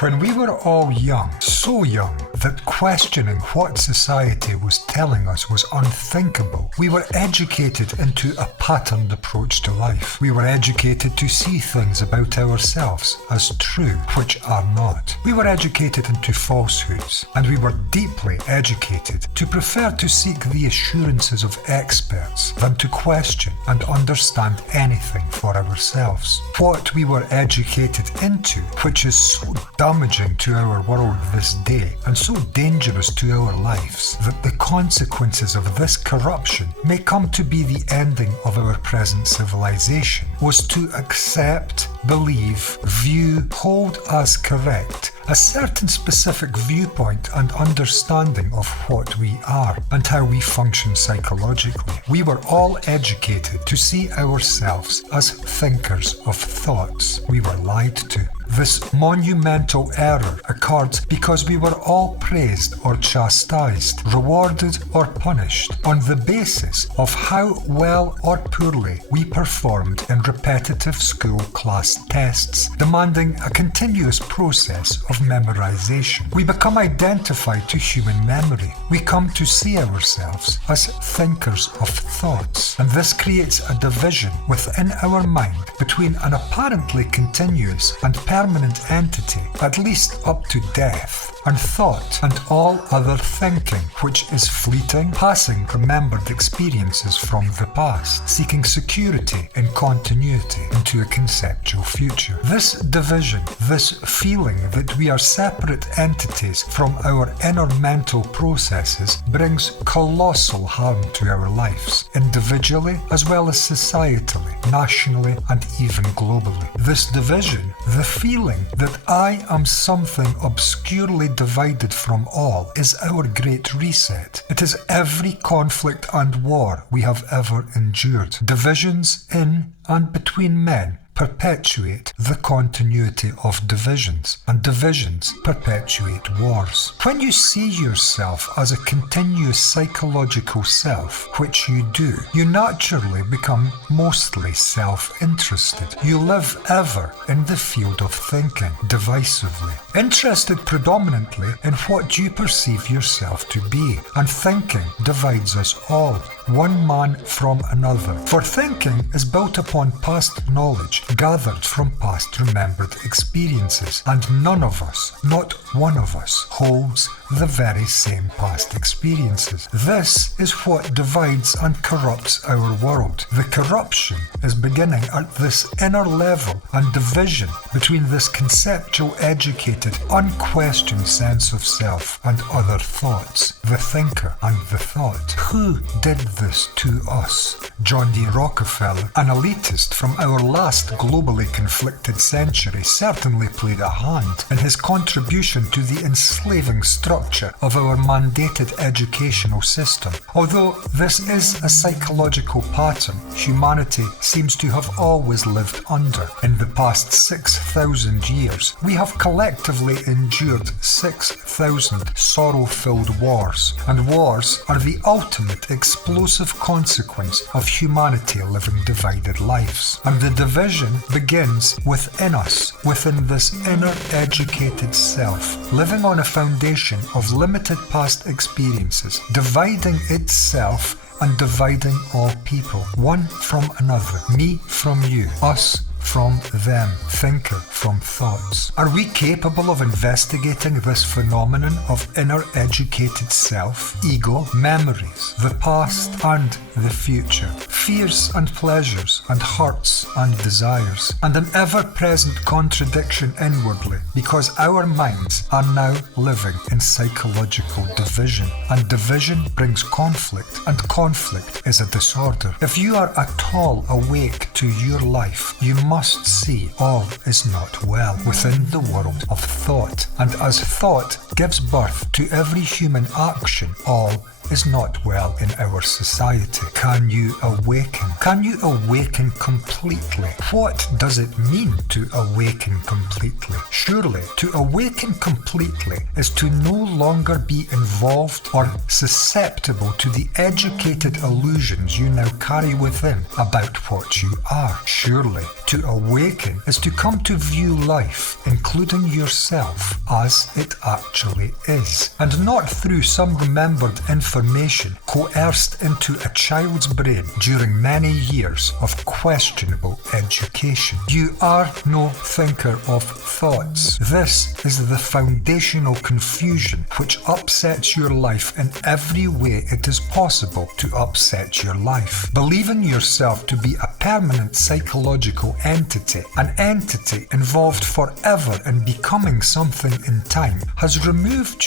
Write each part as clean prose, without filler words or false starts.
When we were all young, so young, that questioning what society was telling us was unthinkable, we were educated into a patterned approach to life. We were educated to see things about ourselves as true, which are not. We were educated into falsehoods, and we were deeply educated to prefer to seek the assurances of experts than to question and understand anything for ourselves. What we were educated into, which is so damaging to our world this day and so dangerous to our lives that the consequences of this corruption may come to be the ending of our present civilization, was to accept, believe, view, hold as correct a certain specific viewpoint and understanding of what we are and how we function psychologically. We were all educated to see ourselves as thinkers of thoughts. We were lied to. This monumental error occurred because we were all praised or chastised, rewarded or punished on the basis of how well or poorly we performed in repetitive school class tests, demanding a continuous process of memorization. We become identified to human memory. We come to see ourselves as thinkers of thoughts, and this creates a division within our mind between an apparently continuous and permanent entity, at least up to death, and thought and all other thinking, which is fleeting, passing remembered experiences from the past, seeking security in continuity into a conceptual future. This division, this feeling that we are separate entities from our inner mental processes, brings colossal harm to our lives, individually as well as societally, nationally and even globally. This division, the feeling that I am something obscurely divided from all, is our great reset. It is every conflict and war we have ever endured. Divisions in and between men perpetuate the continuity of divisions, and divisions perpetuate wars. When you see yourself as a continuous psychological self, which you do, you naturally become mostly self-interested. You live ever in the field of thinking, divisively, interested predominantly in what you perceive yourself to be, and thinking divides us all, one man from another. For thinking is built upon past knowledge gathered from past remembered experiences, and none of us, not one of us, holds the very same past experiences. This is what divides and corrupts our world. The corruption is beginning at this inner level, and division between this conceptual, educated, unquestioned sense of self and other thoughts, the thinker and the thought. Who did this to us? John D. Rockefeller, an elitist from our last globally conflicted century, certainly played a hand in his contribution to the enslaving structure of our mandated educational system. Although this is a psychological pattern humanity seems to have always lived under. In the past 6,000 years, we have collectively endured 6,000 sorrow-filled wars, and wars are the ultimate explosive consequence of humanity living divided lives. And the division begins within us, within this inner educated self, living on a foundation of limited past experiences, dividing itself and dividing all people, one from another, me from you, us from them, thinker from thoughts. Are we capable of investigating this phenomenon of inner educated self, ego, memories, the past and the future, fears and pleasures, and hurts and desires, and an ever-present contradiction inwardly, because our minds are now living in psychological division, and division brings conflict, and conflict is a disorder. If you are at all awake to your life, you must see all is not well within the world of thought, and as thought gives birth to every human action, all is not well in our society. Can you awaken? Can you awaken completely? What does it mean to awaken completely? Surely, to awaken completely is to no longer be involved or susceptible to the educated illusions you now carry within about what you are. Surely, to awaken is to come to view life, including yourself, as it actually is, and not through some remembered information coerced into a child's brain during many years of questionable education. You are no thinker of thoughts. This is the foundational confusion which upsets your life in every way it is possible to upset your life. Believing yourself to be a permanent psychological entity, an entity involved forever in becoming something in time, has removed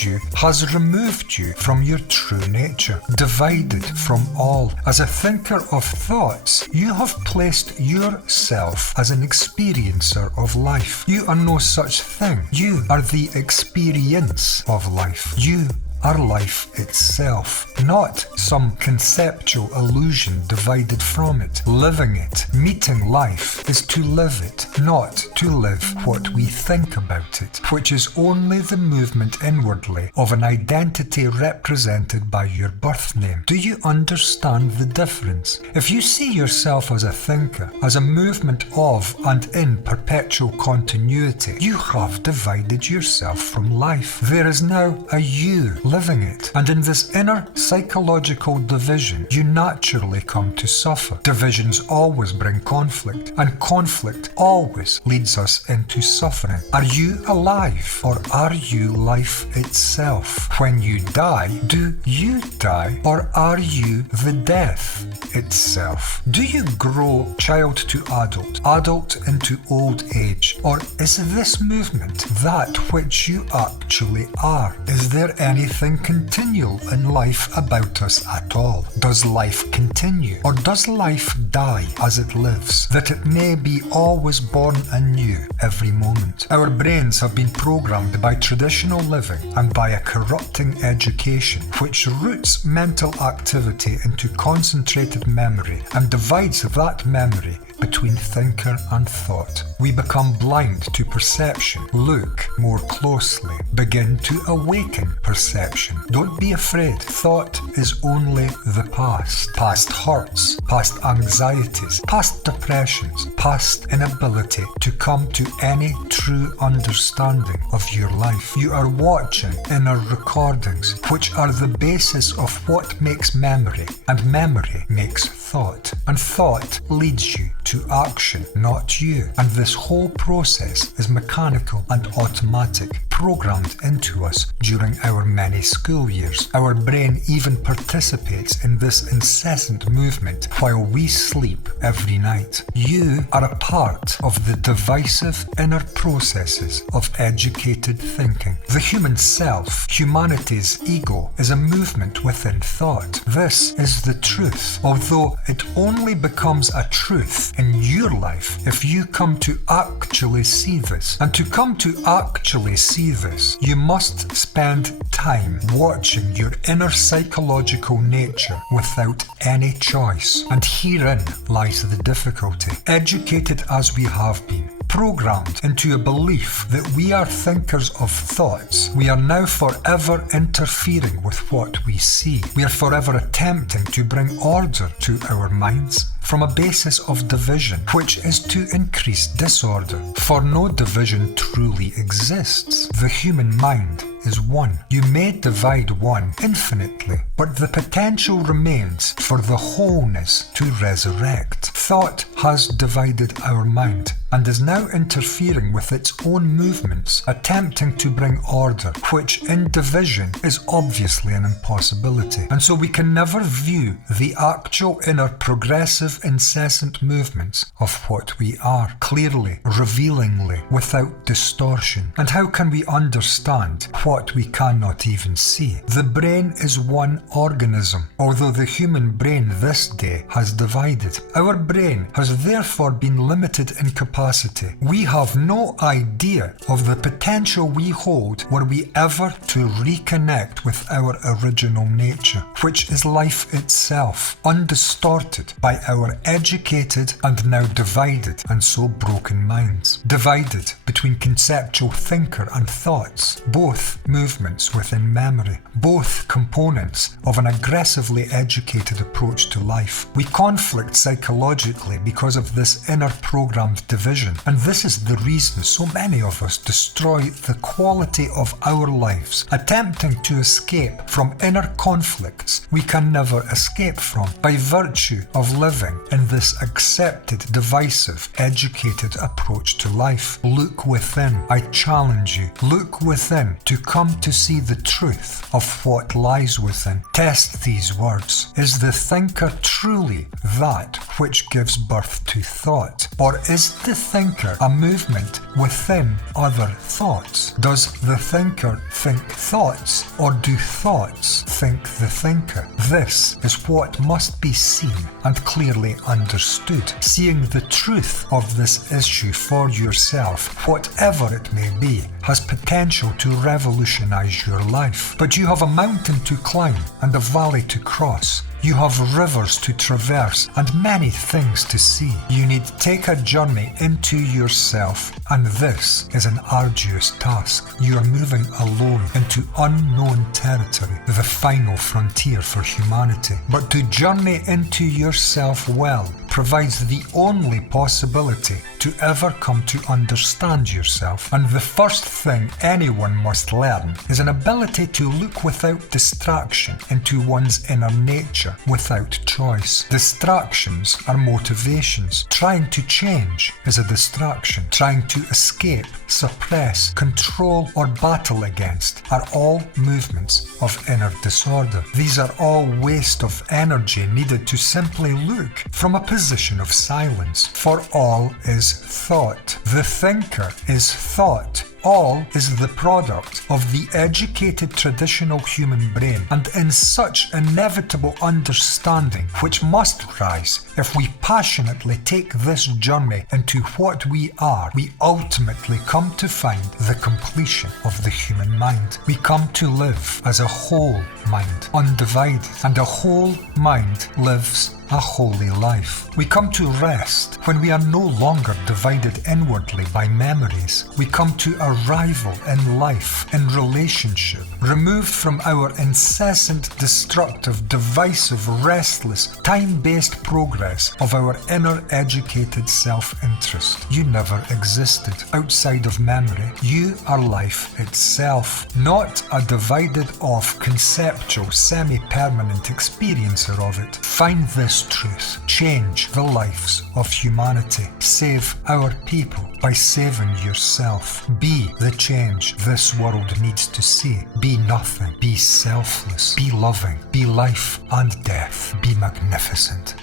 you from your true nature, divided from all. As a thinker of thoughts, you have placed yourself as an experiencer of life. You are no such thing. You are the experience of life. You are life itself, not some conceptual illusion divided from it. Living it, meeting life, is to live it, not to live what we think about it, which is only the movement inwardly of an identity represented by your birth name. Do you understand the difference? If you see yourself as a thinker, as a movement of and in perpetual continuity, you have divided yourself from life. There is now a you living it, and in this inner psychological division, you naturally come to suffer. Divisions always bring conflict, and conflict always leads us into suffering. Are you alive, or are you life itself? When you die, do you die, or are you the death itself? Do you grow child to adult, adult into old age, or is this movement that which you actually are? Is there anything continual in life about us at all? Does life continue, or does life die as it lives, that it may be always born anew every moment? Our brains have been programmed by traditional living and by a corrupting education, which roots mental activity into concentrated memory and divides that memory between thinker and thought. We become blind to perception. Look more closely. Begin to awaken perception. Don't be afraid. Thought is only the past. Past hurts, past anxieties, past depressions, past inability to come to any true understanding of your life. You are watching inner recordings, which are the basis of what makes memory, and memory makes thought, and thought leads you to action, not you. And this whole process is mechanical and automatic, programmed into us during our many school years. Our brain even participates in this incessant movement while we sleep every night. You are a part of the divisive inner processes of educated thinking. The human self, humanity's ego, is a movement within thought. This is the truth, although it only becomes a truth in your life if you come to actually see this. And to come to actually see this, you must spend time watching your inner psychological nature without any choice. And herein lies the difficulty. Educated as we have been, programmed into a belief that we are thinkers of thoughts, we are now forever interfering with what we see. We are forever attempting to bring order to our minds from a basis of division, which is to increase disorder. For no division truly exists. The human mind is one. You may divide one infinitely, but the potential remains for the wholeness to resurrect. Thought has divided our mind and is now interfering with its own movements, attempting to bring order, which in division is obviously an impossibility. And so we can never view the actual inner progressive incessant movements of what we are clearly, revealingly, without distortion. And how can we understand what we cannot even see? The brain is one organism, although the human brain this day has divided. Our brain has therefore been limited in capacity capacity. We have no idea of the potential we hold were we ever to reconnect with our original nature, which is life itself, undistorted by our educated and now divided and so broken minds. Divided between conceptual thinker and thoughts, both movements within memory, both components of an aggressively educated approach to life. We conflict psychologically because of this inner programmed division, and this is the reason so many of us destroy the quality of our lives, attempting to escape from inner conflicts we can never escape from by virtue of living in this accepted, divisive, educated approach to life. Look within, I challenge you. Look within to come to see the truth of what lies within. Test these words. Is the thinker truly that which gives birth to thought? Or is the thinker a movement within other thoughts? Does the thinker think thoughts, or do thoughts think the thinker? This is what must be seen and clearly understood. Seeing the truth of this issue for yourself, whatever it may be, has potential to revolutionize your life. But you have a mountain to climb and a valley to cross. You have rivers to traverse and many things to see. You need to take a journey into yourself, and this is an arduous task. You are moving alone into unknown territory, the final frontier for humanity. But to journey into yourself well provides the only possibility to ever come to understand yourself. And the first thing anyone must learn is an ability to look without distraction into one's inner nature without choice. Distractions are motivations. Trying to change is a distraction. Trying to escape, suppress, control, or battle against are all movements of inner disorder. These are all waste of energy needed to simply look from a position of silence, for all is thought. The thinker is thought. All is the product of the educated traditional human brain, and in such inevitable understanding which must rise if we passionately take this journey into what we are, we ultimately come to find the completion of the human mind. We come to live as a whole mind, undivided, and a whole mind lives a holy life. We come to rest when we are no longer divided inwardly by memories. We come to arrival in life, in relationship, removed from our incessant, destructive, divisive, restless, time-based progress of our inner educated self-interest. You never existed outside of memory. You are life itself, not a divided off, conceptual, semi-permanent experiencer of it. Find this truth. Change the lives of humanity. Save our people by saving yourself. Be the change this world needs to see. Be nothing. Be selfless. Be loving. Be life and death. Be magnificent.